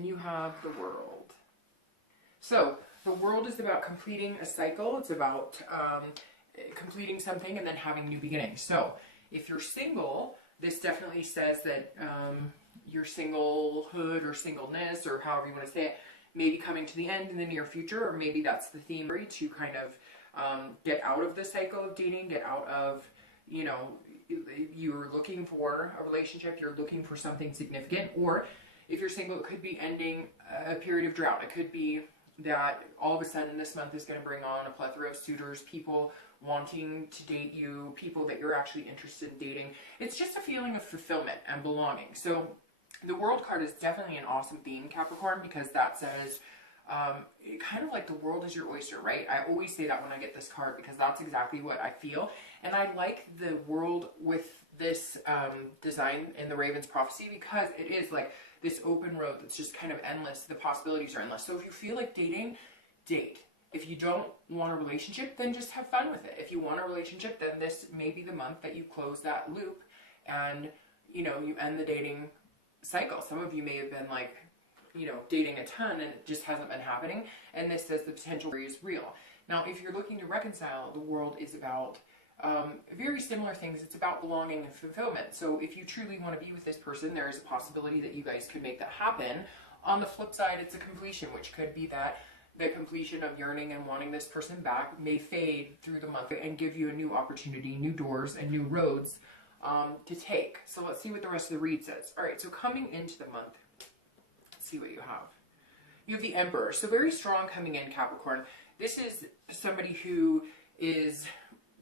And you have the World. So the World is about completing a cycle. It's about completing something and then having new beginnings. So if you're single, this definitely says that your singlehood or singleness, or however you want to say it, may be coming to the end in the near future, or maybe that's the theme to kind of get out of the cycle of dating, get out of, you know, you're looking for a relationship, you're looking for something significant. Or if you're single, it could be ending a period of drought. It could be that all of a sudden this month is going to bring on a plethora of suitors, people wanting to date you, people that you're actually interested in dating. It's just a feeling of fulfillment and belonging. So the World card is definitely an awesome theme, Capricorn, because that says kind of like the world is your oyster, right? I always say that when I get this card because that's exactly what I feel. And I like the World with this design in the Raven's Prophecy because it is like this open road that's just kind of endless. The possibilities are endless. So if you feel like dating, date. If you don't want a relationship, then just have fun with it. If you want a relationship, then this may be the month that you close that loop and, you know, you end the dating cycle. Some of you may have been like, you know, dating a ton and it just hasn't been happening. And this says the potential is real. Now, if you're looking to reconcile, the World is about very similar things. It's about belonging and fulfillment. So if you truly want to be with this person, there is a possibility that you guys could make that happen. On the flip side, it's a completion, which could be that the completion of yearning and wanting this person back may fade through the month and give you a new opportunity, new doors, and new roads to take. So let's see what the rest of the read says. All right, so coming into the month, let's see what you have. You have the Emperor. So very strong coming in, Capricorn. This is somebody who is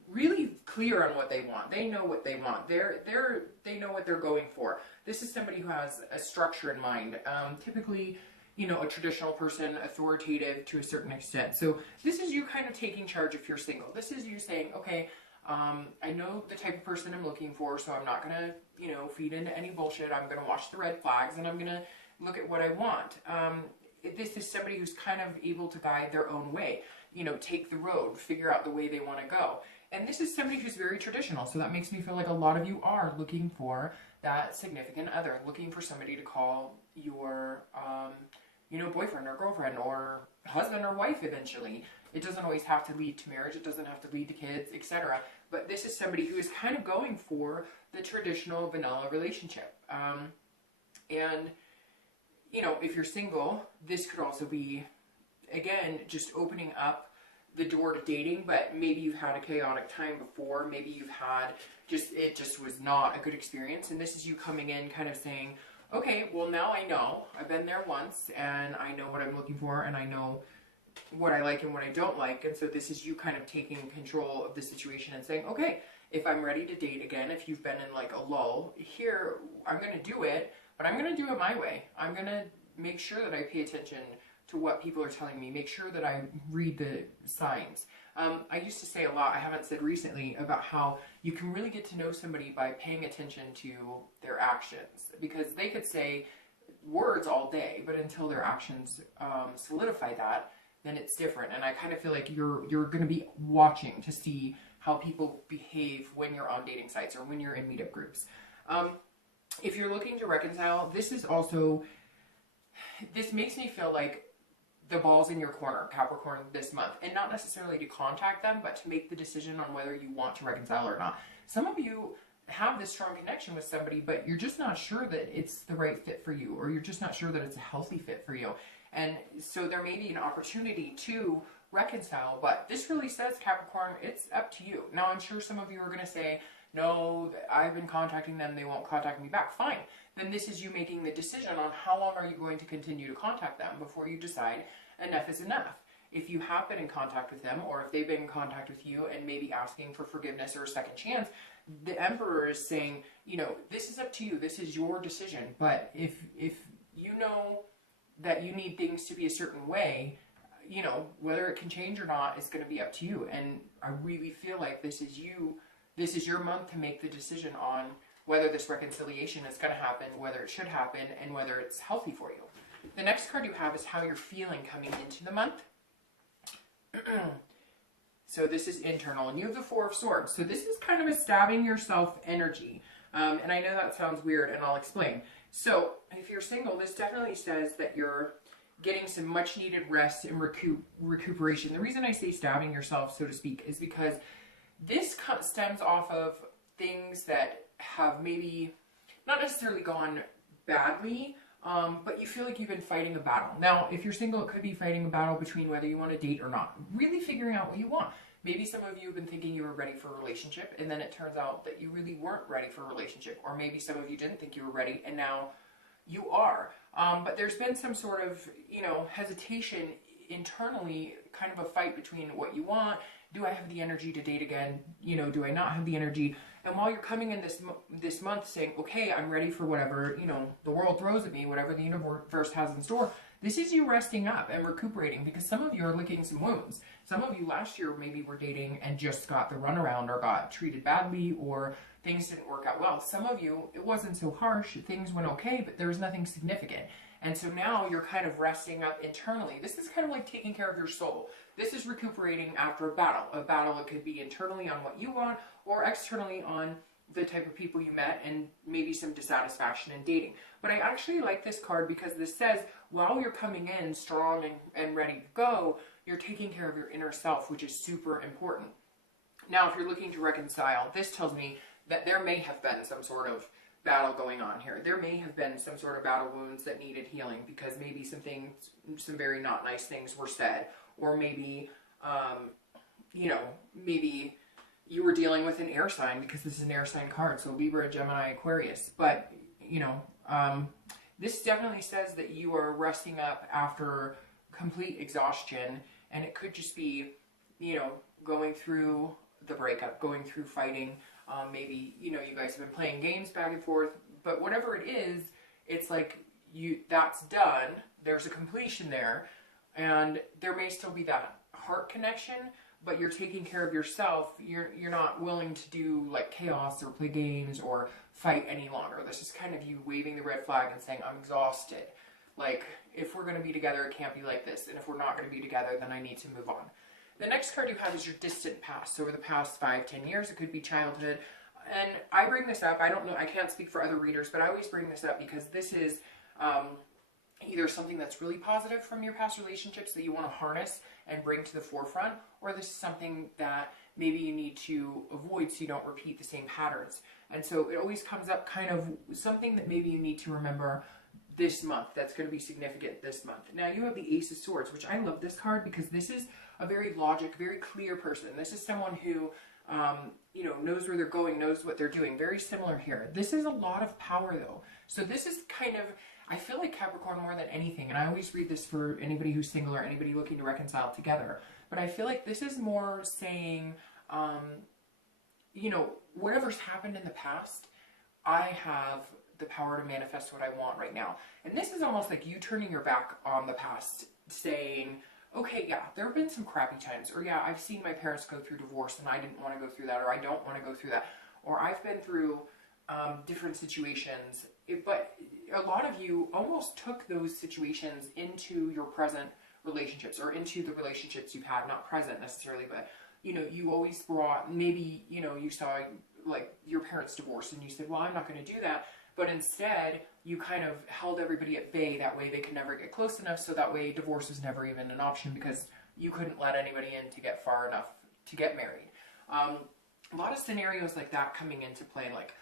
really clear on what they want. They know what they want. They know what they're going for. This is somebody who has a structure in mind. Typically, you know, a traditional person, authoritative to a certain extent. So this is you kind of taking charge if you're single. This is you saying, okay, I know the type of person I'm looking for, so I'm not going to, you know, feed into any bullshit. I'm going to watch the red flags and I'm going to look at what I want. This is somebody who's kind of able to guide their own way, you know, take the road, figure out the way they want to go. And this is somebody who's very traditional. So that makes me feel like a lot of you are looking for that significant other, looking for somebody to call your, you know, boyfriend or girlfriend or husband or wife eventually. It doesn't always have to lead to marriage. It doesn't have to lead to kids, etc. But this is somebody who is kind of going for the traditional vanilla relationship. And, you know, if you're single, this could also be, again, just opening up the door to dating, but maybe you've had a chaotic time before. Maybe you've had it just was not a good experience. And this is you coming in kind of saying, okay, well now I know. I've been there once and I know what I'm looking for and I know what I like and what I don't like. And so this is you kind of taking control of the situation and saying, okay, if I'm ready to date again, if you've been in like a lull, here, I'm going to do it, but I'm going to do it my way. I'm going to make sure that I pay attention to what people are telling me, make sure that I read the signs. I used to say a lot, I haven't said recently, about how you can really get to know somebody by paying attention to their actions. Because they could say words all day, but until their actions solidify that, then it's different. And I kind of feel like you're going to be watching to see how people behave when you're on dating sites or when you're in meetup groups. If you're looking to reconcile, this makes me feel like the ball's in your corner, Capricorn, this month. And not necessarily to contact them, but to make the decision on whether you want to reconcile or not. Some of you have this strong connection with somebody, but you're just not sure that it's the right fit for you, or you're just not sure that it's a healthy fit for you. And so there may be an opportunity to reconcile, but this really says, Capricorn, it's up to you. Now, I'm sure some of you are going to say, no, I've been contacting them, they won't contact me back. Fine. Then this is you making the decision on how long are you going to continue to contact them before you decide enough is enough. If you have been in contact with them, or if they've been in contact with you and maybe asking for forgiveness or a second chance, the Emperor is saying, you know, this is up to you. This is your decision. But if you know that you need things to be a certain way, you know, whether it can change or not is going to be up to you. And I really feel like this is your month to make the decision on whether this reconciliation is going to happen, whether it should happen, and whether it's healthy for you. The next card you have is how you're feeling coming into the month. So this is internal, and you have the Four of Swords. So this is kind of a stabbing yourself energy. And I know that sounds weird, and I'll explain. So if you're single, this definitely says that you're getting some much needed rest and recuperation. The reason I say stabbing yourself, so to speak, is because this stems off of things that have maybe not necessarily gone badly, but you feel like you've been fighting a battle. Now, if you're single, it could be fighting a battle between whether you want to date or not. Really figuring out what you want. Maybe some of you have been thinking you were ready for a relationship, and then it turns out that you really weren't ready for a relationship. Or maybe some of you didn't think you were ready, and now you are. But there's been some sort of, hesitation internally, kind of a fight between what you want. Do I have the energy to date again? Do I not have the energy? And while you're coming in this month saying, okay, I'm ready for whatever, the world throws at me, whatever the universe has in store, this is you resting up and recuperating, because some of you are licking some wounds. Some of you last year maybe were dating and just got the runaround or got treated badly or things didn't work out well. Some of you, it wasn't so harsh, things went okay, but there was nothing significant. And so now you're kind of resting up internally. This is kind of like taking care of your soul. This is recuperating after a battle. A battle, it could be internally on what you want or externally on the type of people you met and maybe some dissatisfaction in dating. But I actually like this card because this says while you're coming in strong and ready to go, you're taking care of your inner self, which is super important. Now, if you're looking to reconcile, this tells me that there may have been some sort of battle going on here. There may have been some sort of battle wounds that needed healing because maybe some very not nice things were said, or maybe, maybe you were dealing with an air sign, because this is an air sign card, so Libra, Gemini, Aquarius. But, this definitely says that you are resting up after complete exhaustion, and it could just be, going through the breakup, going through fighting. Maybe, you guys have been playing games back and forth, but whatever it is, it's like that's done. There's a completion there, and there may still be that heart connection, but you're taking care of yourself. You're not willing to do like chaos or play games or fight any longer. This is kind of you waving the red flag and saying, I'm exhausted. Like, if we're going to be together, it can't be like this. And if we're not going to be together, then I need to move on. The next card you have is your distant past. So over the past 5-10 years, it could be childhood. And I bring this up, I don't know, I can't speak for other readers, but I always bring this up because this is either something that's really positive from your past relationships that you want to harness and bring to the forefront, or this is something that maybe you need to avoid so you don't repeat the same patterns. And so it always comes up kind of something that maybe you need to remember this month that's going to be significant this month. Now you have the Ace of Swords, which I love this card because this is a very very clear person. This is someone who, knows where they're going, knows what they're doing. Very similar here. This is a lot of power though. So this is kind of, I feel like Capricorn more than anything, and I always read this for anybody who's single or anybody looking to reconcile together, but I feel like this is more saying, whatever's happened in the past, I have the power to manifest what I want right now. And this is almost like you turning your back on the past, saying, okay, yeah, there have been some crappy times, or yeah, I've seen my parents go through divorce and I didn't want to go through that, or I don't want to go through that, or I've been through different situations. But a lot of you almost took those situations into your present relationships, or into the relationships you've had, not present necessarily, but you always brought, maybe, you saw like your parents divorced and you said, well, I'm not going to do that. But instead, you kind of held everybody at bay. That way they could never get close enough. So that way divorce was never even an option because you couldn't let anybody in to get far enough to get married. A lot of scenarios like that coming into play, like,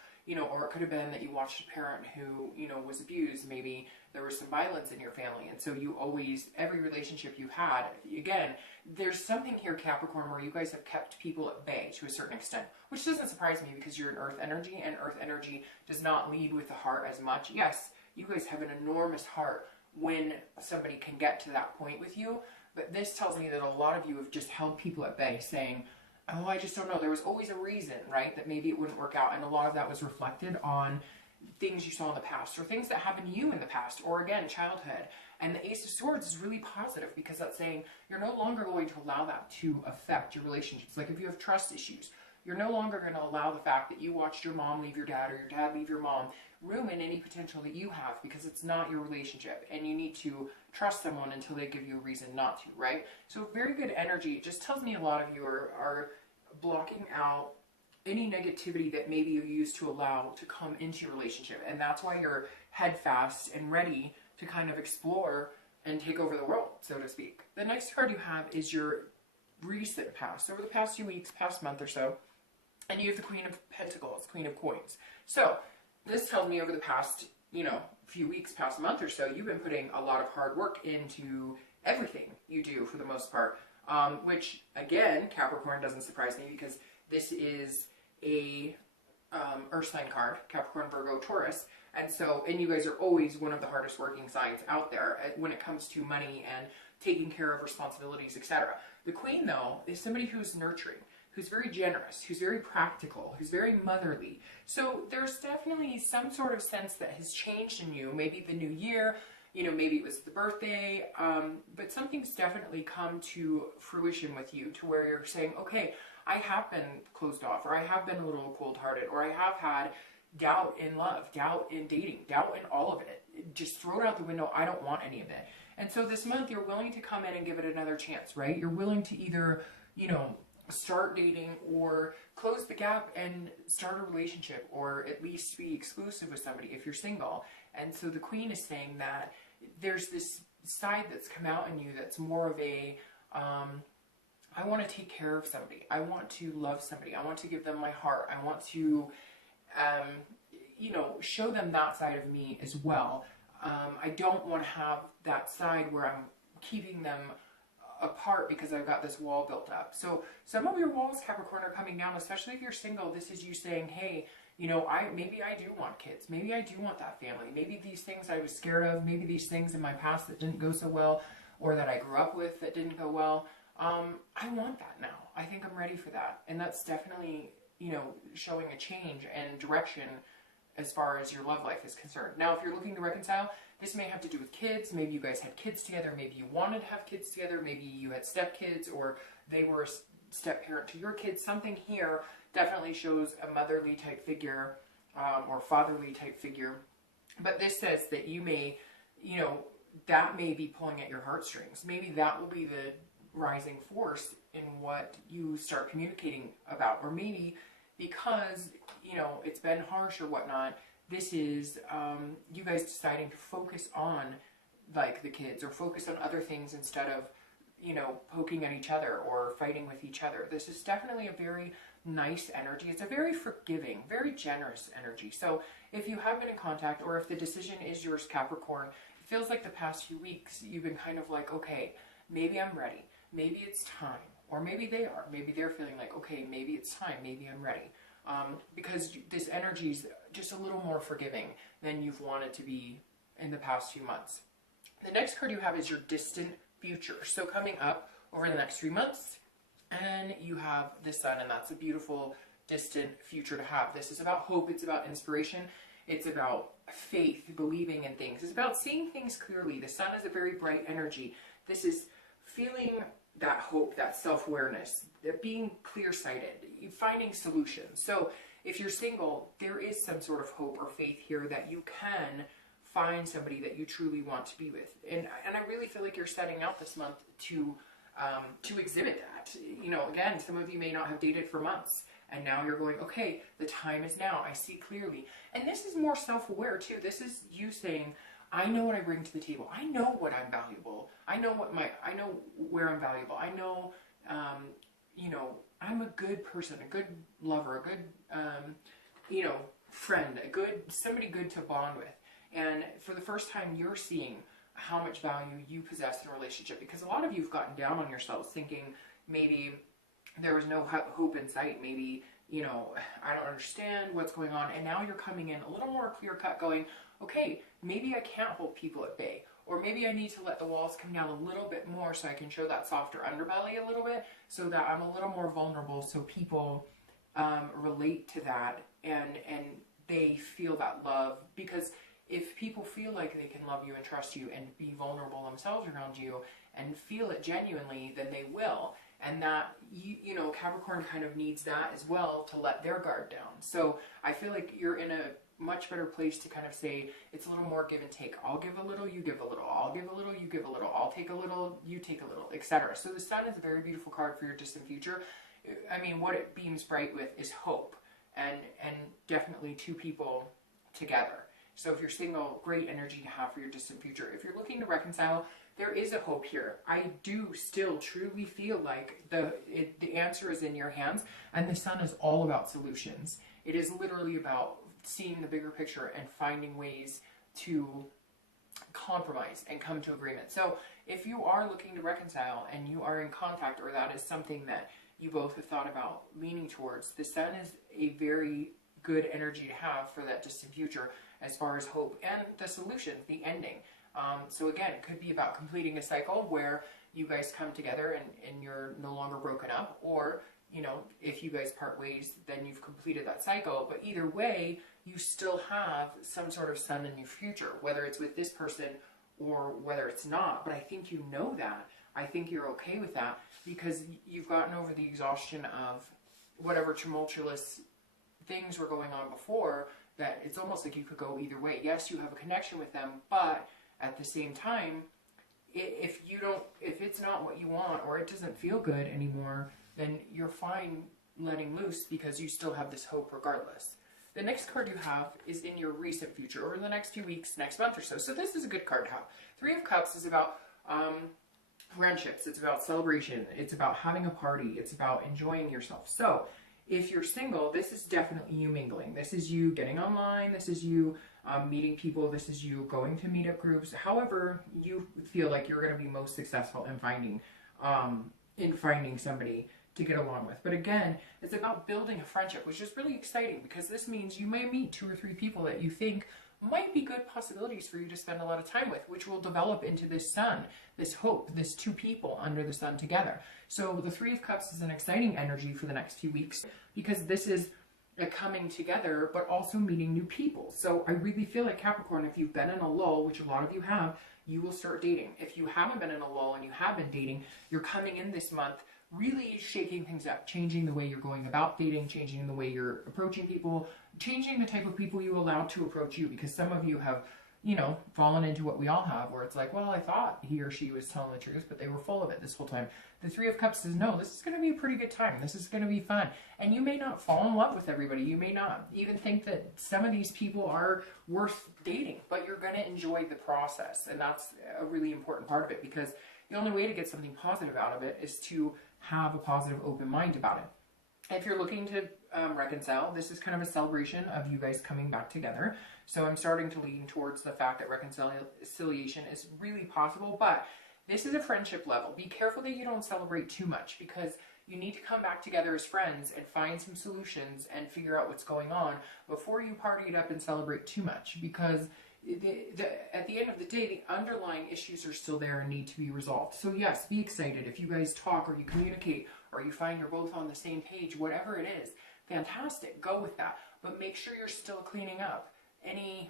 or it could have been that you watched a parent who, was abused. Maybe there was some violence in your family. And so you always, every relationship you had, again, there's something here, Capricorn, where you guys have kept people at bay to a certain extent, which doesn't surprise me because you're an earth energy, and earth energy does not lead with the heart as much. Yes, you guys have an enormous heart when somebody can get to that point with you. But this tells me that a lot of you have just held people at bay, saying, oh, I just don't know. There was always a reason, right, that maybe it wouldn't work out. And a lot of that was reflected on things you saw in the past, or things that happened to you in the past, or again, childhood. And the Ace of Swords is really positive because that's saying you're no longer going to allow that to affect your relationships. Like if you have trust issues, you're no longer going to allow the fact that you watched your mom leave your dad or your dad leave your mom ruin any potential that you have, because it's not your relationship and you need to trust someone until they give you a reason not to, right? So very good energy. It just tells me a lot of you are blocking out any negativity that maybe you used to allow to come into your relationship. And that's why you're head fast and ready to kind of explore and take over the world, so to speak. The next card you have is your recent past, over the past few weeks, past month or so. And you have the Queen of Pentacles, Queen of Coins. So this tells me over the past, few weeks, past month or so, you've been putting a lot of hard work into everything you do for the most part. Which, again, Capricorn doesn't surprise me because this is a earth sign card, Capricorn, Virgo, Taurus. And you guys are always one of the hardest working signs out there when it comes to money and taking care of responsibilities, etc. The Queen, though, is somebody who's nurturing, who's very generous, who's very practical, who's very motherly. So there's definitely some sort of sense that has changed in you. Maybe the new year, maybe it was the birthday, but something's definitely come to fruition with you to where you're saying, okay, I have been closed off, or I have been a little cold-hearted, or I have had doubt in love, doubt in dating, doubt in all of it. Just throw it out the window. I don't want any of it. And so this month you're willing to come in and give it another chance, right? You're willing to either, start dating or close the gap and start a relationship, or at least be exclusive with somebody if you're single. And so the Queen is saying that there's this side that's come out in you that's more of a, I want to take care of somebody. I want to love somebody. I want to give them my heart. I want to, show them that side of me as well. I don't want to have that side where I'm keeping them apart because I've got this wall built up. So some of your walls, Capricorn, are coming down, especially if you're single. This is you saying, hey, maybe I do want kids. Maybe I do want that family. Maybe these things I was scared of, maybe these things in my past that didn't go so well, or that I grew up with that didn't go well. I want that now. I think I'm ready for that. And that's definitely, showing a change and direction as far as your love life is concerned. Now, if you're looking to reconcile, this may have to do with kids. Maybe you guys had kids together. Maybe you wanted to have kids together. Maybe you had stepkids, or they were a step-parent to your kids. Something here definitely shows a motherly type figure, or fatherly type figure. But this says that you may, that may be pulling at your heartstrings. Maybe that will be the rising force in what you start communicating about. Or maybe because, it's been harsh or whatnot, this is you guys deciding to focus on, like, the kids, or focus on other things instead of, poking at each other or fighting with each other. This is definitely a very nice energy. It's a very forgiving, very generous energy. So if you have been in contact, or if the decision is yours, Capricorn, it feels like the past few weeks you've been kind of like, okay, maybe I'm ready. Maybe it's time. Or maybe they are. Maybe they're feeling like, okay, maybe it's time. Maybe I'm ready. Because this energy is just a little more forgiving than you've wanted to be in the past few months. The next card you have is your distant future. So coming up over the next 3 months, and you have the Sun, and that's a beautiful distant future to have. This is about hope. It's about inspiration. It's about faith, believing in things. It's about seeing things clearly. The Sun is a very bright energy. This is feeling that hope, that self-awareness, that being clear-sighted, finding solutions. So if you're single, there is some sort of hope or faith here that you can find somebody that you truly want to be with. And I really feel like you're setting out this month to exhibit that. Again, some of you may not have dated for months, and now you're going, okay, the time is now. I see clearly. And this is more self-aware too. This is you saying, I know what I bring to the table. I know what I'm valuable. I know where I'm valuable. I know, I'm a good person, a good lover, a good, friend, somebody good to bond with. And for the first time, you're seeing how much value you possess in a relationship, because a lot of you have gotten down on yourselves thinking maybe there was no hope in sight. Maybe, I don't understand what's going on. And now you're coming in a little more clear cut going, okay, maybe I can't hold people at bay, or maybe I need to let the walls come down a little bit more so I can show that softer underbelly a little bit, so that I'm a little more vulnerable, so people relate to that and they feel that love. Because if people feel like they can love you and trust you and be vulnerable themselves around you and feel it genuinely, then they will. And that, Capricorn kind of needs that as well to let their guard down. So I feel like you're in a much better place to kind of say, it's a little more give and take. I'll give a little, you give a little. I'll give a little, you give a little. I'll take a little, you take a little, etc. So the Sun is a very beautiful card for your distant future. I mean, what it beams bright with is hope, and definitely two people together. So if you're single, great energy to have for your distant future. If you're looking to reconcile, there is a hope here. I do still truly feel like the answer is in your hands, and the Sun is all about solutions. It is literally about seeing the bigger picture and finding ways to compromise and come to agreement. So if you are looking to reconcile and you are in contact, or that is something that you both have thought about leaning towards, the Sun is a very good energy to have for that distant future as far as hope and the solution, the ending. So again, it could be about completing a cycle where you guys come together and you're no longer broken up, or, you know, if you guys part ways, then you've completed that cycle. But either way, you still have some sort of Sun in your future, whether it's with this person or whether it's not. But I think you know that. I think you're okay with that because you've gotten over the exhaustion of whatever tumultuous things were going on before, that it's almost like you could go either way. Yes, you have a connection with them, but at the same time, if it's not what you want, or it doesn't feel good anymore, then you're fine letting loose because you still have this hope regardless. The next card you have is in your recent future, or the next few weeks, next month or so. So this is a good card to have. Three of Cups is about friendships. It's about celebration. It's about having a party. It's about enjoying yourself. So if you're single, this is definitely you mingling. This is you getting online. This is you meeting people. This is you going to meetup groups. However you feel like you're going to be most successful in finding somebody to get along with. But again, it's about building a friendship, which is really exciting because this means you may meet 2 or 3 people that you think might be good possibilities for you to spend a lot of time with, which will develop into this Sun, this hope, this 2 people under the Sun together. So the Three of Cups is an exciting energy for the next few weeks because this is a coming together, but also meeting new people. So I really feel like, Capricorn, if you've been in a lull, which a lot of you have, you will start dating. If you haven't been in a lull and you have been dating, you're coming in this month really shaking things up, changing the way you're going about dating, changing the way you're approaching people, changing the type of people you allow to approach you, because some of you have, you know, fallen into what we all have, where it's like, well, I thought he or she was telling the truth, but they were full of it this whole time. The Three of Cups says, no, this is going to be a pretty good time. This is going to be fun. And you may not fall in love with everybody. You may not even think that some of these people are worth dating, but you're going to enjoy the process. And that's a really important part of it, because the only way to get something positive out of it is to have a positive, open mind about it. If you're looking to reconcile, this is kind of a celebration of you guys coming back together. So I'm starting to lean towards the fact that reconciliation is really possible, but this is a friendship level. Be careful that you don't celebrate too much, because you need to come back together as friends and find some solutions and figure out what's going on before you party it up and celebrate too much, because at the end of the day, the underlying issues are still there and need to be resolved. So yes, be excited. If you guys talk, or you communicate, or you find you're both on the same page, whatever it is, fantastic, go with that. But make sure you're still cleaning up any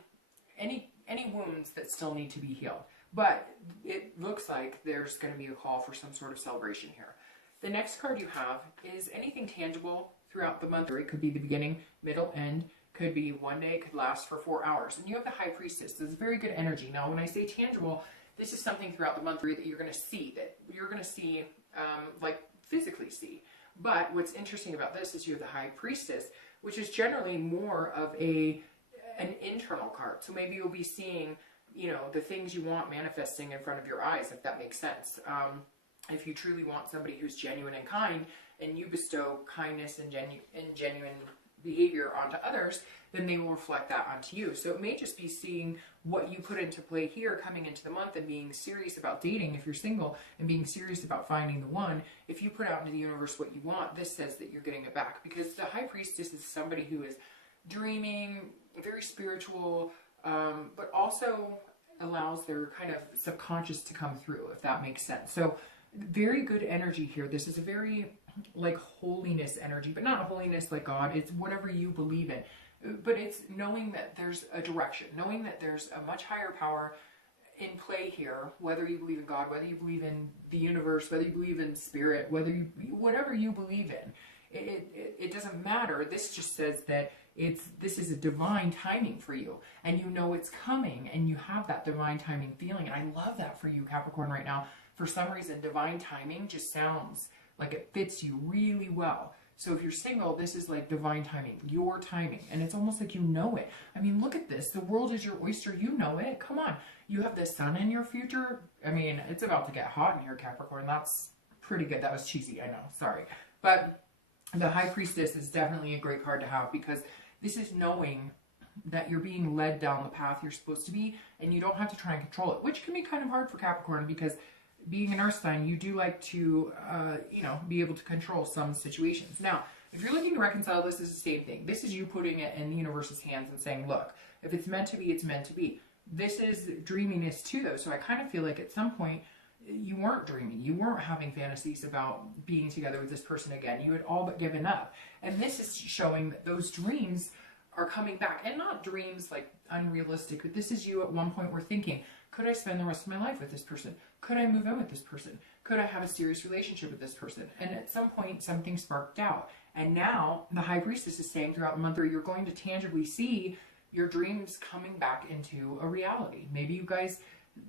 wounds that still need to be healed. But it looks like there's going to be a call for some sort of celebration here. The next card you have is anything tangible throughout the month. It could be the beginning, middle, end. Could be one day, could last for 4 hours. And you have the High Priestess. This is very good energy. Now, when I say tangible, this is something throughout the month that you're going to see, like physically see. But what's interesting about this is you have the High Priestess, which is generally more of an internal card. So maybe you'll be seeing, you know, the things you want manifesting in front of your eyes, if that makes sense. If you truly want somebody who's genuine and kind, and you bestow kindness and genuine behavior onto others, then they will reflect that onto you. So it may just be seeing what you put into play here coming into the month, and being serious about dating if you're single, and being serious about finding the one. If you put out into the universe what you want, this says that you're getting it back, because the High Priestess is somebody who is dreaming, very spiritual, but also allows their kind of subconscious to come through, if that makes sense. So very good energy here. This is a very like holiness energy, but not holiness like God. It's whatever you believe in, but it's knowing that there's a direction, knowing that there's a much higher power in play here, whether you believe in God, whether you believe in the universe, whether you believe in spirit, whatever you believe in, it doesn't matter. This just says that this is a divine timing for you, and you know it's coming, and you have that divine timing feeling. And I love that for you, Capricorn, right now. For some reason, divine timing just sounds like it fits you really well. So if you're single, this is like divine timing, your timing. And it's almost like you know it. I mean, look at this. The world is your oyster. You know it. Come on. You have the sun in your future. I mean, it's about to get hot in here, Capricorn. That's pretty good. That was cheesy. I know. Sorry. But the High Priestess is definitely a great card to have, because this is knowing that you're being led down the path you're supposed to be, and you don't have to try and control it, which can be kind of hard for Capricorn, because being an earth sign, you do like to, you know, be able to control some situations. Now, if you're looking to reconcile, this is the same thing. This is you putting it in the universe's hands and saying, look, if it's meant to be, it's meant to be. This is dreaminess too, though. So I kind of feel like at some point you weren't dreaming. You weren't having fantasies about being together with this person again. You had all but given up. And this is showing that those dreams are coming back, and not dreams like unrealistic, but this is you at one point were thinking, could I spend the rest of my life with this person? Could I move in with this person? Could I have a serious relationship with this person? And at some point something sparked out, and now the High Priestess is saying throughout the month, or you're going to tangibly see your dreams coming back into a reality. Maybe you guys,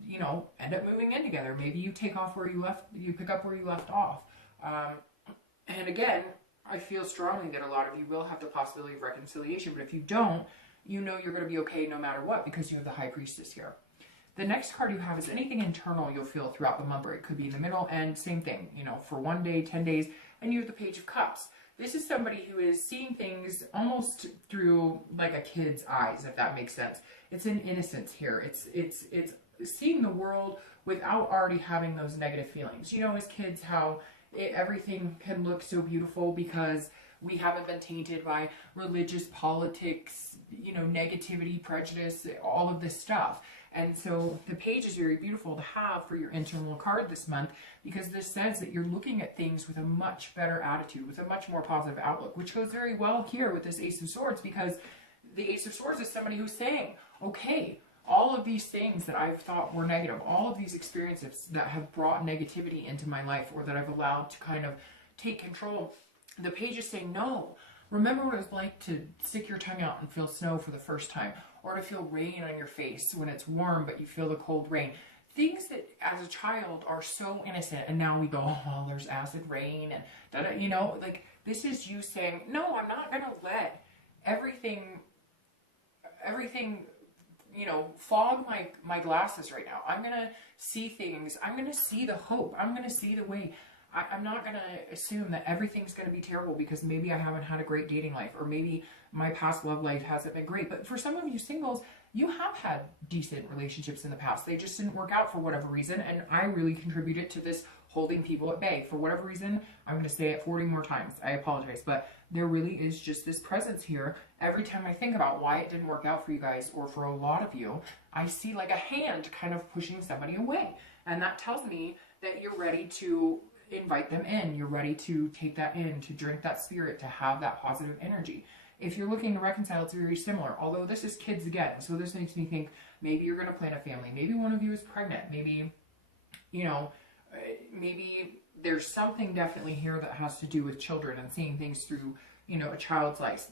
you know, end up moving in together. Maybe you take off where you left, you pick up where you left off. And again, I feel strongly that a lot of you will have the possibility of reconciliation, but if you don't, you know you're going to be okay no matter what, because you have the High Priestess here. The next card you have is anything internal you'll feel throughout the month, or it could be in the middle, and same thing, you know, for 1 day, 10 days, and you have the Page of Cups. This is somebody who is seeing things almost through like a kid's eyes, if that makes sense. It's an innocence here. It's seeing the world without already having those negative feelings. You know, as kids, how everything can look so beautiful because we haven't been tainted by religious politics, you know, negativity, prejudice, all of this stuff. And so the page is very beautiful to have for your internal card this month, because this says that you're looking at things with a much better attitude, with a much more positive outlook, which goes very well here with this Ace of Swords, because the Ace of Swords is somebody who's saying, okay, all of these things that I've thought were negative, all of these experiences that have brought negativity into my life, or that I've allowed to kind of take control, the page is saying, no. Remember what it was like to stick your tongue out and feel snow for the first time, or to feel rain on your face when it's warm but you feel the cold rain. Things that as a child are so innocent, and now we go, oh, there's acid rain, and da-da, you know, like this is you saying, no, I'm not going to let everything, you know, fog my glasses right now. I'm going to see things. I'm going to see the hope. I'm going to see the way. I'm not going to assume that everything's going to be terrible because maybe I haven't had a great dating life, or maybe my past love life hasn't been great. But for some of you singles, you have had decent relationships in the past. They just didn't work out for whatever reason. And I really contributed to this holding people at bay. For whatever reason, I'm going to say it 40 more times. I apologize. But there really is just this presence here. Every time I think about why it didn't work out for you guys, or for a lot of you, I see like a hand kind of pushing somebody away. And that tells me that you're ready to invite them in. You're ready to take that in, to drink that spirit, to have that positive energy. If you're looking to reconcile, it's very similar, although this is kids again. So this makes me think maybe you're going to plan a family. Maybe one of you is pregnant. Maybe, you know, maybe there's something definitely here that has to do with children and seeing things through, you know, a child's eyes.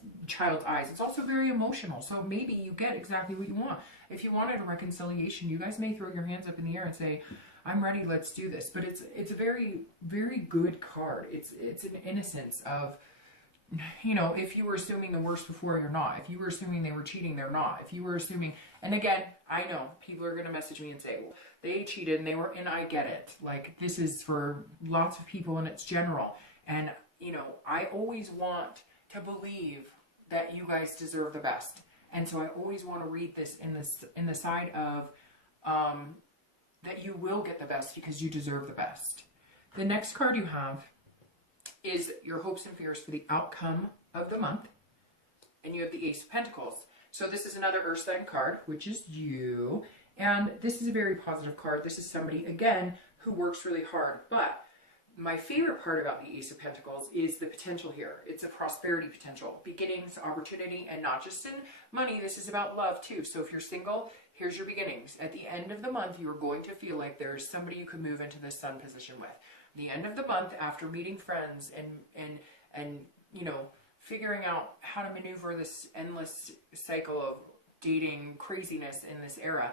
It's also very emotional. So maybe you get exactly what you want. If you wanted a reconciliation, you guys may throw your hands up in the air and say, I'm ready, let's do this. But it's a very, very good card. It's an innocence of, you know, if you were assuming the worst before, you're not. If you were assuming they were cheating, they're not. If you were assuming, and again, I know people are going to message me and say, well, they cheated and they were, and I get it. Like, this is for lots of people and it's general. And, you know, I always want to believe that you guys deserve the best. And so I always want to read this in the side of, that you will get the best because you deserve the best. The next card you have is your hopes and fears for the outcome of the month. And you have the Ace of Pentacles. So this is another Earth sign card, which is you. And this is a very positive card. This is somebody, again, who works really hard. But my favorite part about the Ace of Pentacles is the potential here. It's a prosperity potential, beginnings, opportunity, and not just in money. This is about love too. So if you're single, here's your beginnings. At the end of the month, you're going to feel like there's somebody you can move into the sun position with. The end of the month, after meeting friends and you know, figuring out how to maneuver this endless cycle of dating craziness in this era,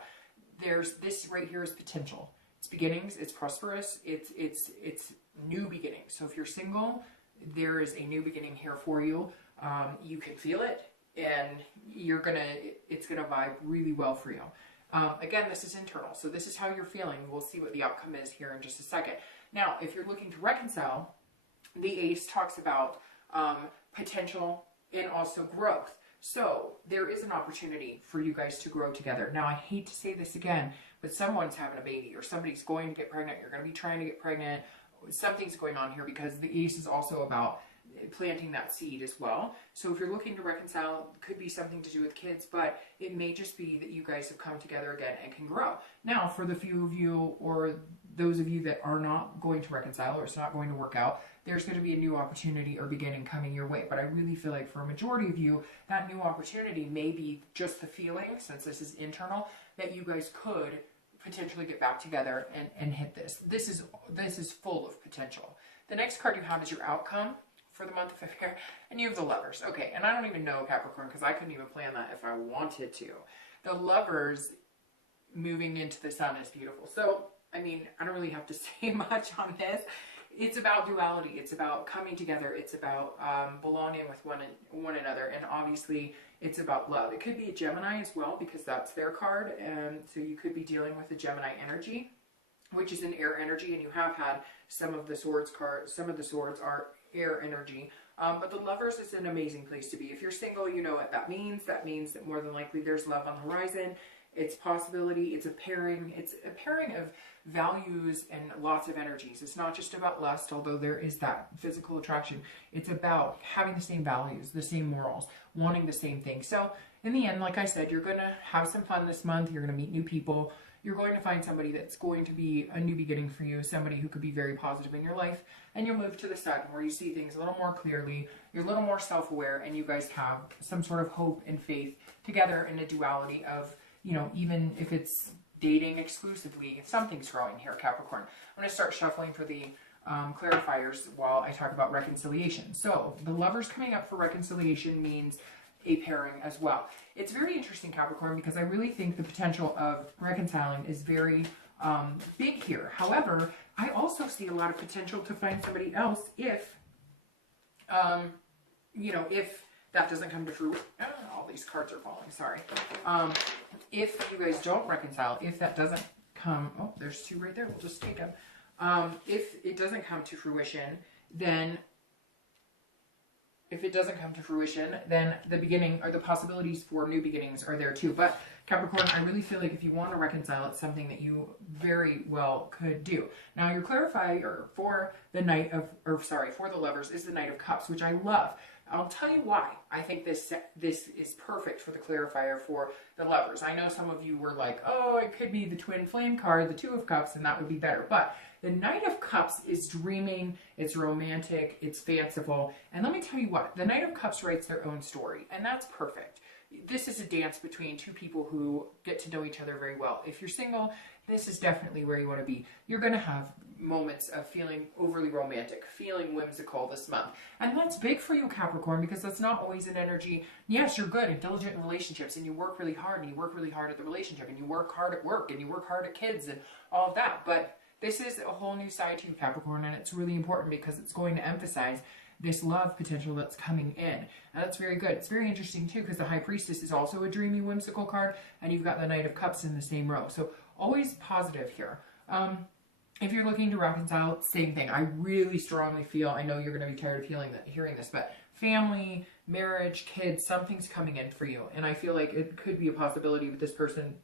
there's this right here is potential. It's beginnings, it's prosperous, it's new beginnings. So if you're single, there is a new beginning here for you. You can feel it, and it's gonna vibe really well for you. Again, this is internal, so this is how you're feeling. We'll see what the outcome is here in just a second. Now, if you're looking to reconcile, the Ace talks about potential and also growth. So there is an opportunity for you guys to grow together. Now, I hate to say this again, but someone's having a baby, or somebody's going to get pregnant. You're going to be trying to get pregnant. Something's going on here, because the Ace is also about planting that seed as well. So if you're looking to reconcile, it could be something to do with kids, but it may just be that you guys have come together again and can grow. Now, for the few of you, or those of you that are not going to reconcile, or it's not going to work out, there's going to be a new opportunity or beginning coming your way. But I really feel like for a majority of you, that new opportunity may be just the feeling, since this is internal, that you guys could potentially get back together and hit this. This is full of potential. The next card you have is your outcome for the month of February, and you have the Lovers. Okay, and I don't even know, Capricorn, because I couldn't even plan that if I wanted to. The Lovers moving into the Sun is beautiful. So, I mean, I don't really have to say much on this. It's about duality. It's about coming together. It's about belonging with one another, and obviously it's about love. It could be a Gemini as well, because that's their card, and so you could be dealing with a Gemini energy, which is an air energy, and you have had some of the Swords cards. Some of the Swords are air energy, but the Lovers is an amazing place to be. If you're single, you know what that means. That means that more than likely there's love on the horizon. It's possibility. It's a pairing. It's a pairing of values and lots of energies. It's not just about lust, although there is that physical attraction. It's about having the same values, the same morals, wanting the same thing. So in the end, like I said, you're going to have some fun this month. You're going to meet new people. You're going to find somebody that's going to be a new beginning for you, somebody who could be very positive in your life, and you'll move to the Sun, where you see things a little more clearly, you're a little more self-aware, and you guys have some sort of hope and faith together in a duality of, you know, even if it's dating exclusively, something's growing here, Capricorn. I'm going to start shuffling for the clarifiers while I talk about reconciliation. So the Lovers coming up for reconciliation means a pairing as well. It's very interesting, Capricorn, because I really think the potential of reconciling is very big here. However, I also see a lot of potential to find somebody else if, you know, if that doesn't come to fruition. All these cards are falling, sorry. If you guys don't reconcile, if that doesn't come, oh, there's two right there, we'll just take them. If it doesn't come to fruition, then the beginning, or the possibilities for new beginnings are there too. But Capricorn, I really feel like if you want to reconcile, it's something that you very well could do. Now, your clarifier for the for the Lovers is the Knight of Cups, which I love. I'll tell you why I think this is perfect for the clarifier for the Lovers. I know some of you were like, oh, it could be the Twin Flame card, the Two of Cups, and that would be better. But the Knight of Cups is dreaming, it's romantic, it's fanciful. And let me tell you what, the Knight of Cups writes their own story, and that's perfect. This is a dance between two people who get to know each other very well. If you're single, this is definitely where you want to be. You're going to have moments of feeling overly romantic, feeling whimsical this month. And that's big for you, Capricorn, because that's not always an energy. Yes, you're good and diligent in relationships, and you work really hard, and you work really hard at the relationship, and you work hard at work, and you work hard at kids, and all of that. But this is a whole new side to you, Capricorn, and it's really important because it's going to emphasize this love potential that's coming in. And that's very good. It's very interesting too, because the High Priestess is also a dreamy, whimsical card, and you've got the Knight of Cups in the same row. So always positive here. If you're looking to reconcile, same thing. I really strongly feel, I know you're going to be tired of hearing this, but family, marriage, kids, something's coming in for you. And I feel like it could be a possibility with this person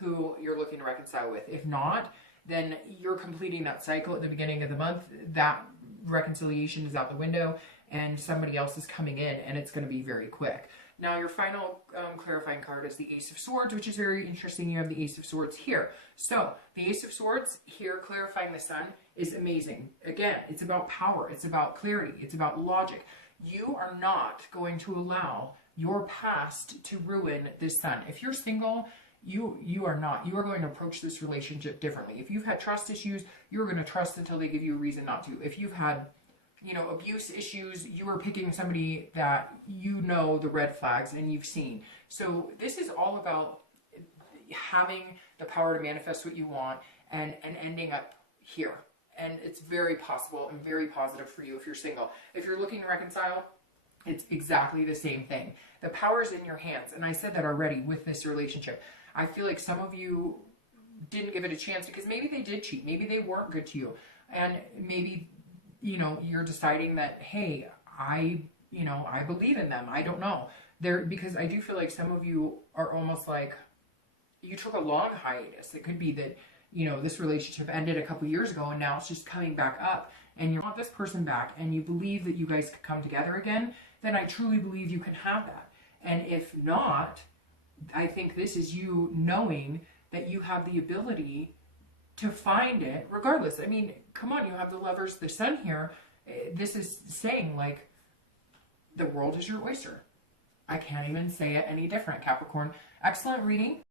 who you're looking to reconcile with. If not, then you're completing that cycle at the beginning of the month. That reconciliation is out the window, and somebody else is coming in, and it's going to be very quick. Now, your final clarifying card is the Ace of Swords, which is very interesting. You have the Ace of Swords here. So, the Ace of Swords here, clarifying the Sun, is amazing. Again, it's about power. It's about clarity. It's about logic. You are not going to allow your past to ruin this Sun. If you're single, you are not. You are going to approach this relationship differently. If you've had trust issues, you're going to trust until they give you a reason not to. If you've had, you know, abuse issues, you are picking somebody that you know the red flags and you've seen. So this is all about having the power to manifest what you want and ending up here. And it's very possible and very positive for you if you're single. If you're looking to reconcile, it's exactly the same thing. The power's in your hands. And I said that already with this relationship. I feel like some of you didn't give it a chance because maybe they did cheat. Maybe they weren't good to you. And maybe, you know, you're deciding that, hey, I believe in them. I don't know. Because I do feel like some of you are almost like you took a long hiatus. It could be that, you know, this relationship ended a couple years ago and now it's just coming back up and you want this person back and you believe that you guys could come together again, then I truly believe you can have that. And if not, I think this is you knowing that you have the ability to find it regardless. I mean, come on, you have the Lovers, the Sun here. This is saying like the world is your oyster. I can't even say it any different, Capricorn. Excellent reading.